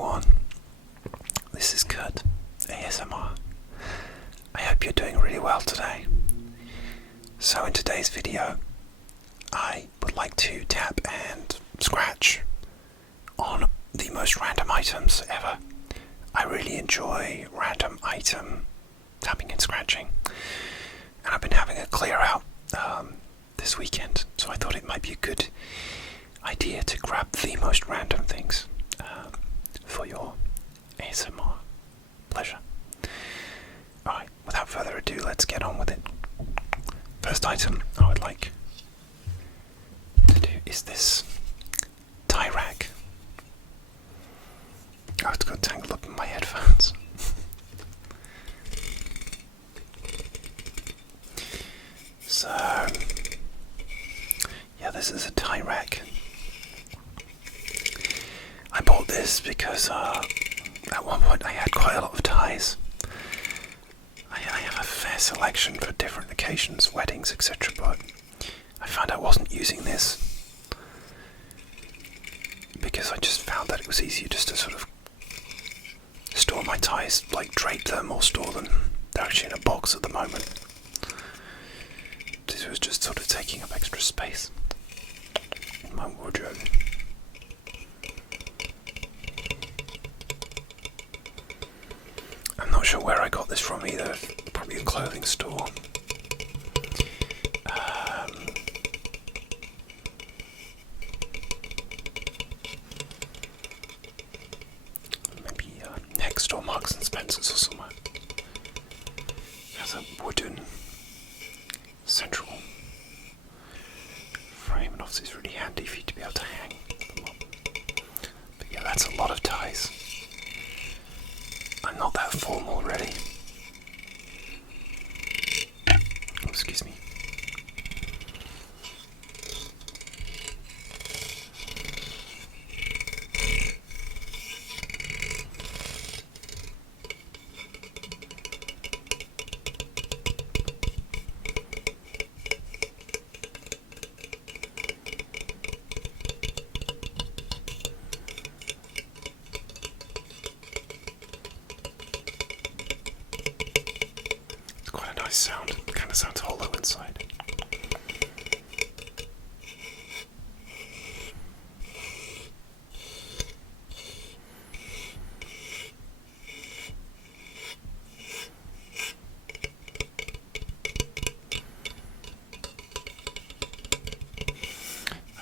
everyone, this is Kurt, ASMR. I hope you're doing really well today. So in today's video, I would like to tap and scratch on the most random items ever. I really enjoy random item tapping and scratching, and I've been having a clear out this weekend, so I thought it might be a good idea to grab the most random things for your ASMR pleasure. Alright, without further ado, let's get on with it. First item I would like to do is this tie rack. Oh, it's got tangled up in my headphones. So, yeah, this is a tie rack. I bought this because at one point I had quite a lot of ties. I have a fair selection for different occasions, weddings, etc. But I found I wasn't using this because I just found that it was easier just to sort of store my ties, like drape them or store them. They're actually in a box at the moment. This was just sort of taking up extra space in my wardrobe. I'm not sure where I got this from either, probably a clothing store. Maybe Next or Marks and Spencer's or somewhere. It has a wooden central frame, and obviously it's really handy for you to be able to hang them up. But yeah, that's a lot of ties. I'm not that formal, really. Oh, excuse me. Sound. It kind of sounds hollow inside.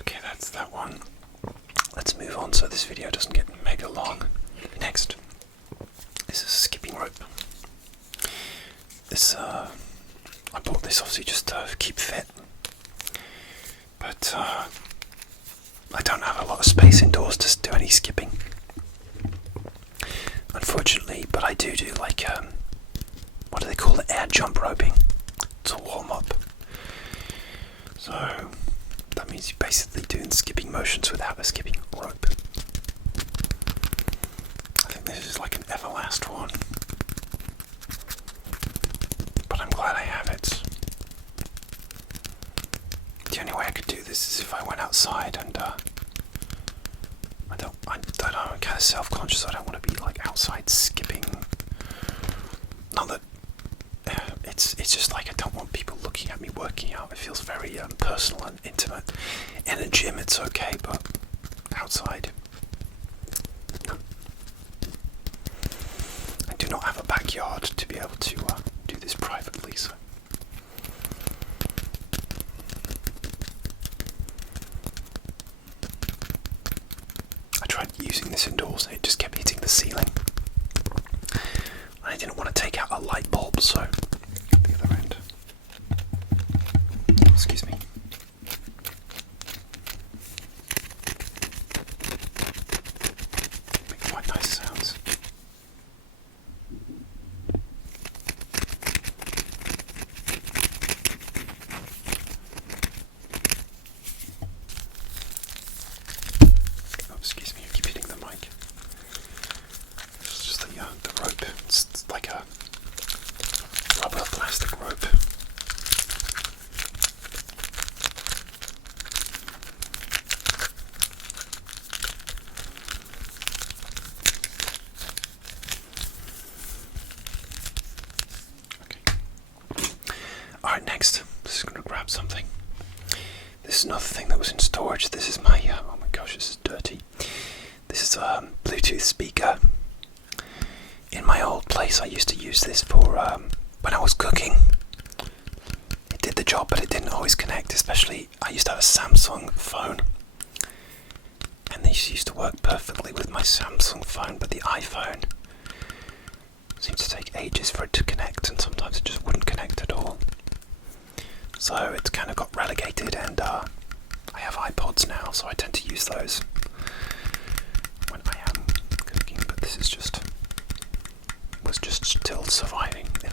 Okay, that's that one. Let's move on so this video doesn't get mega long. Next, this is a skipping rope. This I bought this obviously just to keep fit, but I don't have a lot of space indoors to do any skipping, unfortunately. But I do like what do they call it? Air jump roping to warm up. So that means you're basically doing skipping motions without a skipping rope. I think this is like an Everlast one. I'm glad I have it. The only way I could do this is if I went outside, and I don't know, I'm kind of self-conscious. I don't want to be like outside skipping. Not that it's just like I don't want people looking at me working out. It feels very personal and intimate. In a gym it's okay, but outside, no. I do not have a backyard to be able to do this privately, so I tried using this indoors and it just kept hitting the ceiling. I didn't want to take out a light bulb, so at the other end. Excuse me. Make quite nice sounds. Excuse me, I keep hitting the mic. It's just the rope. It's like a rubber plastic rope. is a Bluetooth speaker. In my old place, I used to use this for when I was cooking. It did the job, but it didn't always connect, especially I used to have a Samsung phone. And these used to work perfectly with my Samsung phone, but the iPhone seemed to take ages for it to connect, and sometimes it just wouldn't connect at all. So it's kind of got relegated, and I have iPods now, so I tend to use those when I am cooking, but this is was just still surviving in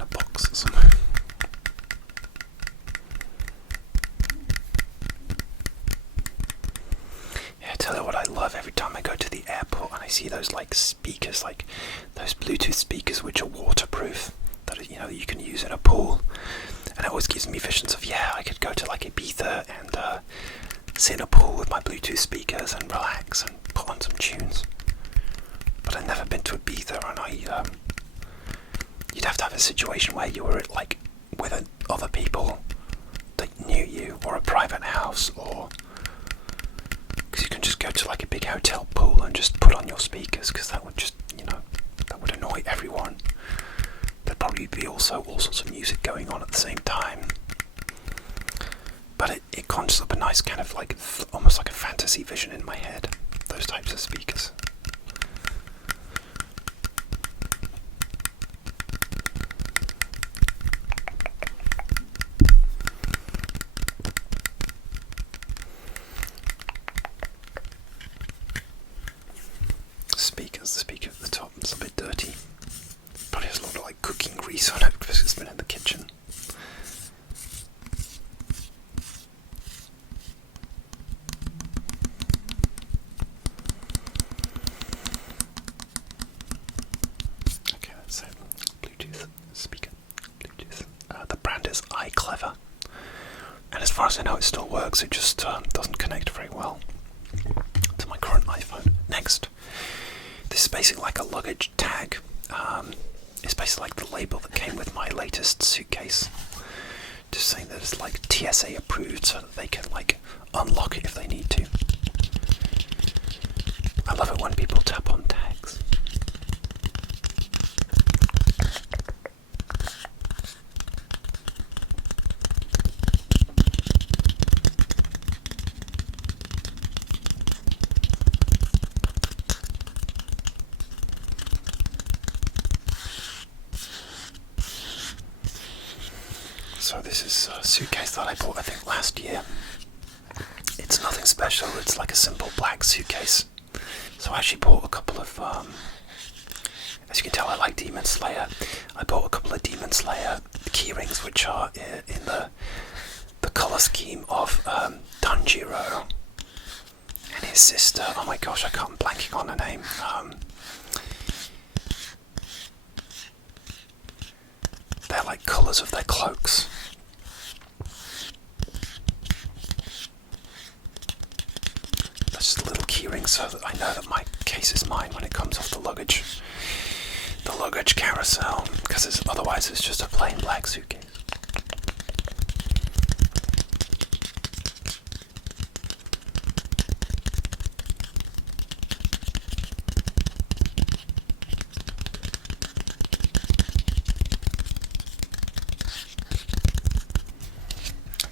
a box somewhere. Yeah, I tell you what I love every time I go to the airport and I see those like speakers, like those Bluetooth speakers which are waterproof, that you can use in a pool, and it always gives me visions of I could go to like Ibiza and sit in a pool with my Bluetooth speakers and relax and put on some tunes. But I've never been to Ibiza, and you'd have to have a situation where you were like with other people that knew you, or a private house, or because you can just go to like a big hotel pool and just put on your speakers, because that would just that would annoy everyone. There'd probably be also all sorts of music going on at the same time. But it conjures up a nice kind of like almost like a fantasy vision in my head, those types of speakers. The speaker at the top is a bit dirty. Probably has a lot of like cooking grease on it because it's been in the kitchen. Okay, that's it. Bluetooth speaker. Bluetooth. The brand is iClever, and as far as I know, it still works. It just doesn't connect very well to my current iPhone. Next. This is basically like a luggage tag. It's basically like the label that came with my latest suitcase. Just saying that it's like TSA approved, so that they can like unlock it if they need to. I love it when people tap on tags. So this is a suitcase that I bought I think last year. It's nothing special, it's like a simple black suitcase. So I actually bought a couple of, as you can tell I like Demon Slayer. I bought a couple of Demon Slayer keyrings which are in the colour scheme of Tanjiro and his sister. Oh my gosh, I'm blanking on her name. They're like colours of their cloaks. That's just a little keyring so that I know that my case is mine when it comes off the luggage carousel, because otherwise it's just a plain black suitcase.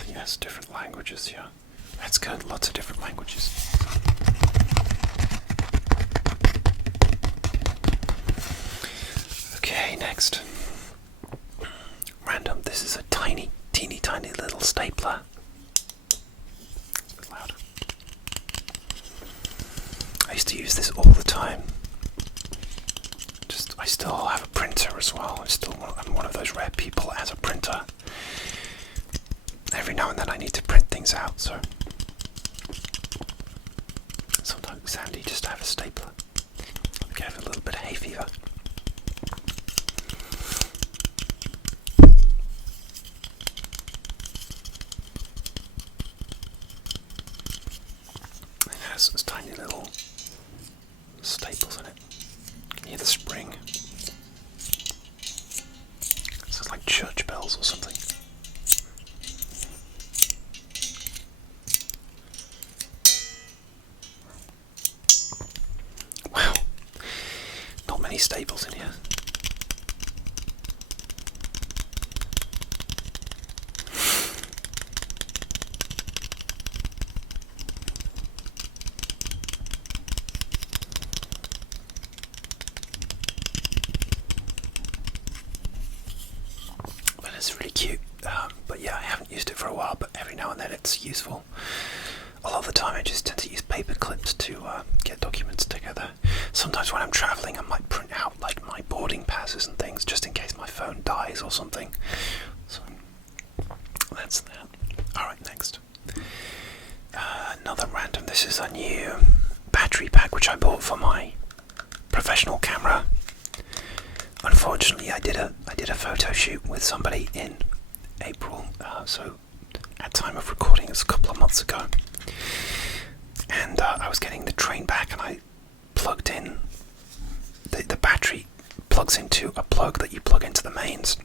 Yes, different languages, yeah. That's good, lots of different languages. Okay, next. Random, this is a teeny tiny little stapler. It's a bit loud. I used to use this all the time. I still have a printer as well. I'm one of those rare people that has a printer. Every now and then I need to print things out, so sometimes it's handy just to have a stapler. I have a little bit of hay fever. It has those tiny little staples in it. You can hear the spring. Sounds like church bells or something. many staples in here. But it's really cute. But yeah, I haven't used it for a while, but every now and then it's useful. A lot of the time I just tend to use paper clips to get documents together. Sometimes when I'm travelling I might print out like my boarding passes and things just in case my phone dies or something. So that's that. Alright, next. Another random. This is a new battery pack which I bought for my professional camera. Unfortunately I did a photo shoot with somebody in April, so at time of recording it's a couple of months ago. And I was getting the train back and I plugged in, the battery plugs into a plug that you plug into the mains,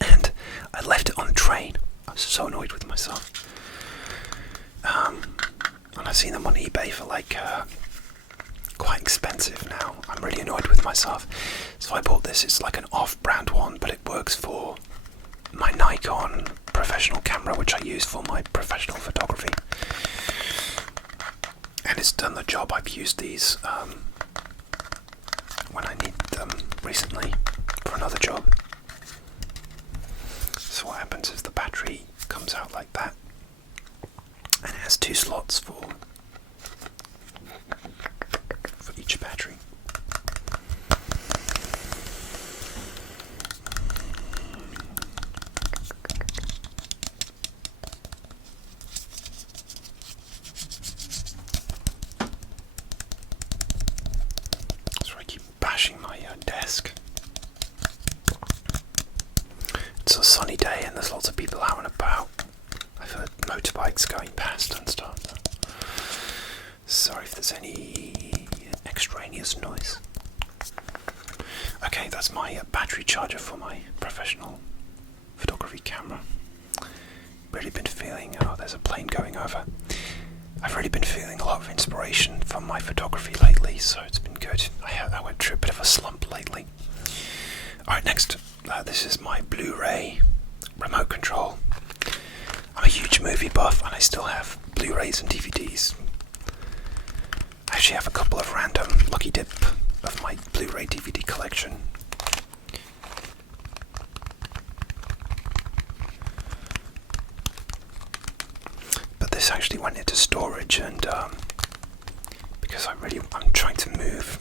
and I left it on the train. I was so annoyed with myself. And I've seen them on eBay for like quite expensive now. I'm really annoyed with myself. So I bought this. It's like an off-brand one, but it works for my Nikon professional camera, which I use for my professional photography. And it's done the job. I've used these when I need them recently for another job. So what happens is the battery comes out like that, and it has two slots for each battery. Desk. It's a sunny day and there's lots of people out and about. I've heard motorbikes going past and stuff. Sorry if there's any extraneous noise. Okay, that's my battery charger for my professional photography camera. Really been feeling, oh, there's a plane going over. I've really been feeling a lot of inspiration from my photography lately, so it's been good. I went through a bit of a slump lately. Alright, next, this is my Bluray Remote control. I'm a huge movie buff and I still have Blu-rays and DVDs. I actually have a couple of random lucky dip of my Blu-ray DVD collection. But this actually went into storage, and because I'm trying to move,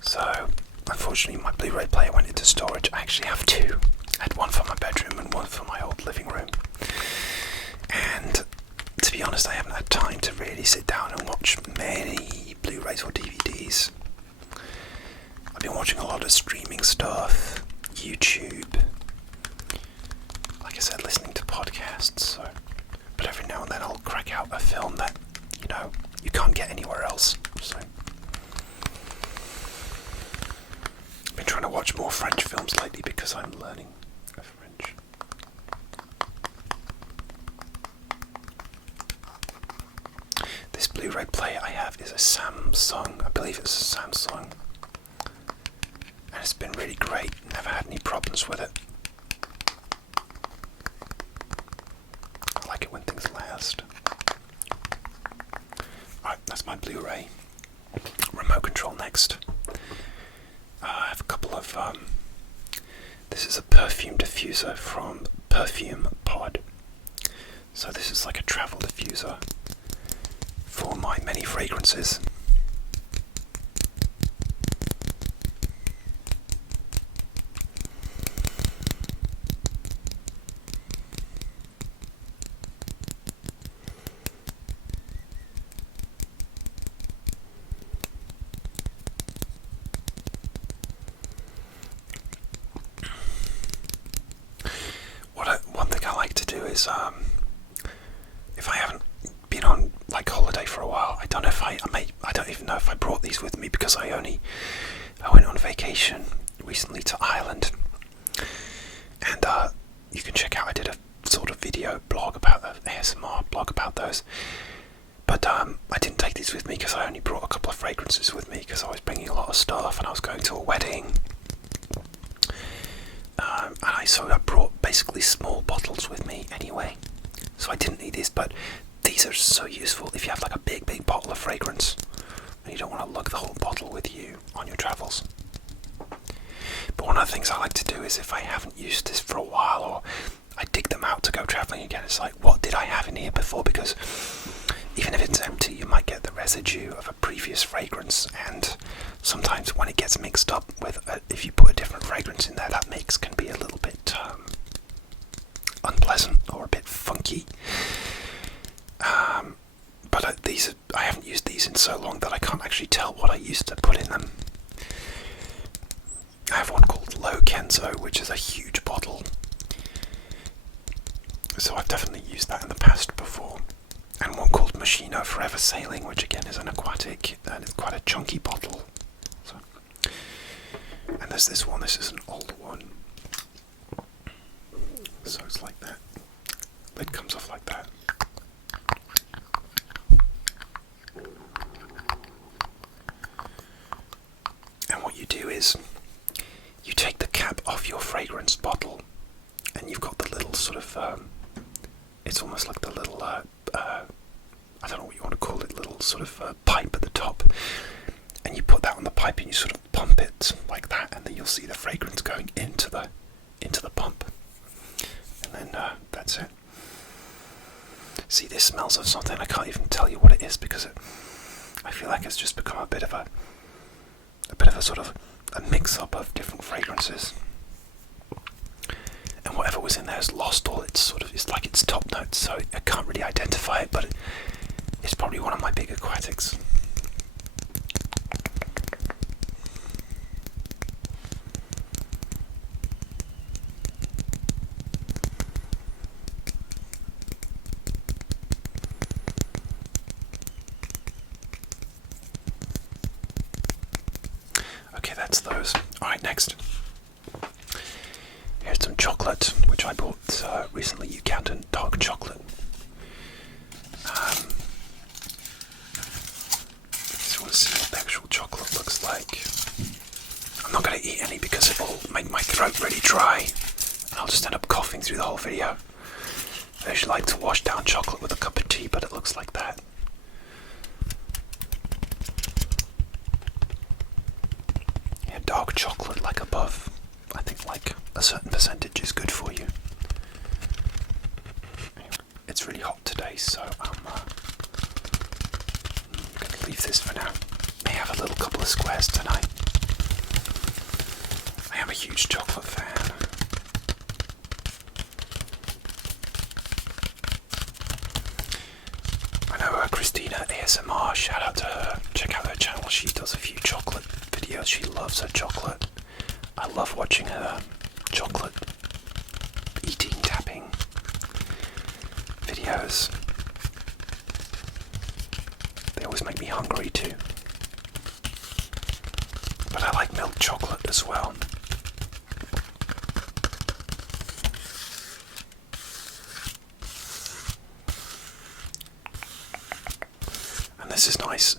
so unfortunately my Blu-ray player went into storage. I actually have two. I had one for my bedroom and one for my old living room. And to be honest, I haven't had time to really sit down and watch many Blu-rays or DVDs. I've been watching a lot of streaming stuff, YouTube, like I said, listening to podcasts, so. But every now and then I'll crack out a film that, you can't get anywhere else, so. I've been trying to watch more French films lately because I'm learning French. This Blu-ray player I have is a Samsung, I believe it's a Samsung. And it's been really great, never had any problems with it. I like it when things last. Alright, that's my Blu-ray remote control next. I have a couple of, this is a Perfume Diffuser from Perfume Pod. So this is like a travel diffuser for my many fragrances. One thing I like to do is, if I haven't been on like holiday for a while, I don't even know if I brought these with me because I went on vacation recently to Ireland, and you can check out, I did a sort of video blog about ASMR blog about those, But I didn't take these with me because I only brought a couple of fragrances with me because I was bringing a lot of stuff and I was going to a wedding. So I brought basically small bottles with me anyway. So I didn't need these, but these are so useful if you have like a big bottle of fragrance and you don't want to lug the whole bottle with you on your travels. But one of the things I like to do is if I haven't used this for a while or I dig them out to go travelling again, it's like, what did I have in here before? Because even if it's empty, you might get the residue of a previous fragrance, and sometimes when it gets mixed up with, if you put a different fragrance in there, that mix can be a little bit unpleasant or a bit funky. But I haven't used these in so long that I can't actually tell what I used to put in them. I have one called Low Kenzo, which is a huge bottle. So I've definitely used that in the past before. And one called Machino Forever Sailing, which again is an aquatic, and it's quite a chunky bottle. So, and there's this one, this is an old one. So it's like that. Lid comes off like that. And what you do is, you take the cap off your fragrance bottle, and you've got the little sort of, it's almost like the little, I don't know what you want to call it, little sort of pipe at the top. And you put that on the pipe and you sort of pump it like that, and then you'll see the fragrance going into the pump. And then that's it. See, this smells of something, I can't even tell you what it is because I feel like it's just become a bit of a sort of a mix-up of different fragrances. And whatever was in there has lost all its sort of, it's like its top notes, so I can't really identify it, but it's probably one of my big aquatics. Okay, that's those. Alright, next. Here's some chocolate, which I bought recently, Ugandan dark chocolate. So we'll see what the actual chocolate looks like. I'm not going to eat any because it will make my throat really dry, and I'll just end up coughing through the whole video. I usually like to wash down chocolate with a cup of tea, but it looks like that. Yeah, dark chocolate like above. I think like a certain percentage is good for you. It's really hot today, so I'm going to leave this for now. May have a little couple of squares tonight. I am a huge chocolate fan. I know Christina ASMR, shout out to her. Check out her channel, she does a few chocolate videos. She loves her chocolate. I love watching her chocolate eating, tapping videos. They always make me hungry too. But I like milk chocolate as well. And this is nice.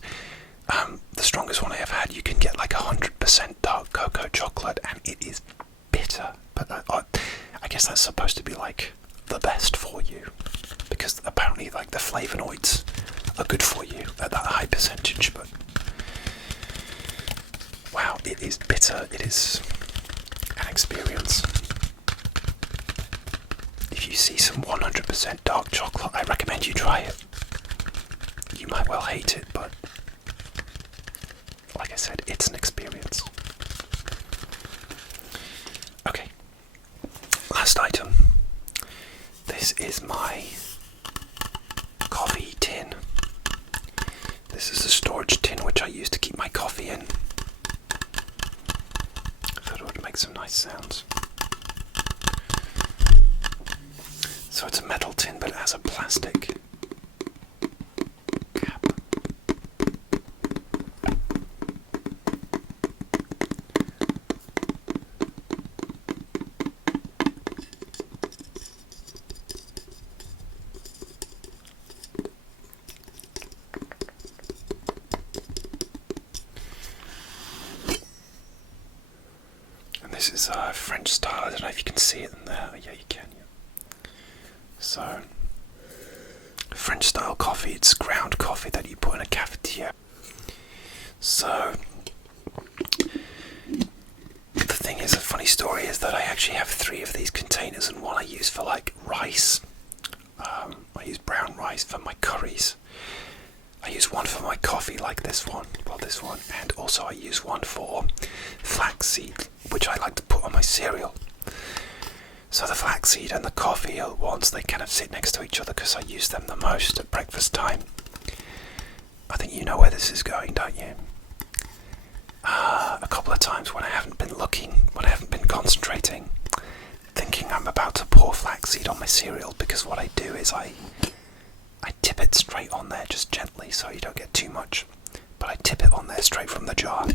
The strongest one I have had, you can get like 100% dark cocoa chocolate, and it is bitter. But I guess that's supposed to be like the best for you, because apparently like the flavonoids are good for you at that high percentage. But wow, it is bitter. It is an experience. If you see some 100% dark chocolate, I recommend you try it. You might well hate it, but like I said, it's an experience. Okay, last item. This is my coffee tin. This is a storage tin which I use to keep my coffee in. I thought it would make some nice sounds. So it's a metal tin, but it has a plastic cap. This is French style. I don't know if you can see it in there. Yeah, you can. Yeah. So, French style coffee. It's ground coffee that you put in a cafetiere. So, the thing is, a funny story is that I actually have 3 of these containers, and one I use for like rice. I use brown rice for my curries. I use one for my coffee, like this one, and also I use one for flaxseed, which I like to put on my cereal. So the flaxseed and the coffee ones, they kind of sit next to each other because I use them the most at breakfast time. I think you know where this is going, don't you? A couple of times when I haven't been looking, when I haven't been concentrating, thinking I'm about to pour flaxseed on my cereal, because what I do is I tip it straight on there, just gently, so you don't get too much, but I tip it on there straight from the jar.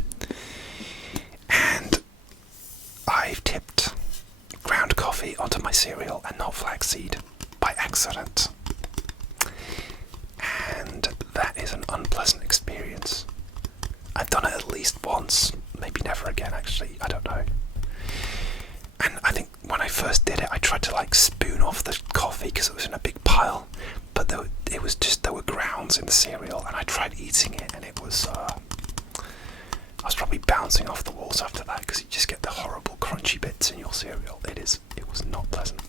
And I've tipped ground coffee onto my cereal and not flaxseed by accident. And that is an unpleasant experience. I've done it at least once, maybe never again actually, I don't know. And I think when I first did it, I tried to like spoon off the coffee because it was in a big pile, but there were grounds in the cereal, and I tried eating it, and it was I was probably bouncing off the walls after that, because you just get the horrible crunchy bits in your cereal. It was not pleasant.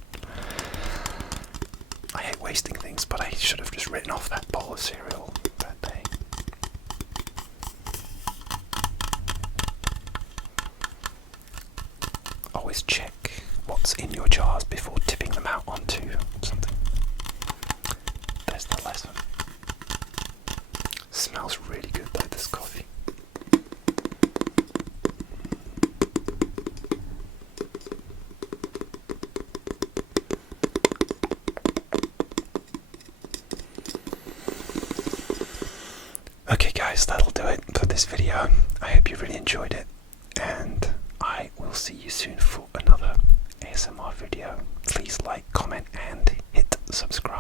I hate wasting things, but I should have just written off that bowl of cereal that day. Always check what's in your jars before tipping them out onto something. There's the lesson. Smells really good though, this coffee. Okay guys, that'll do it for this video. I hope you really enjoyed it, and I will see you soon for another ASMR video. Please like, comment and hit subscribe.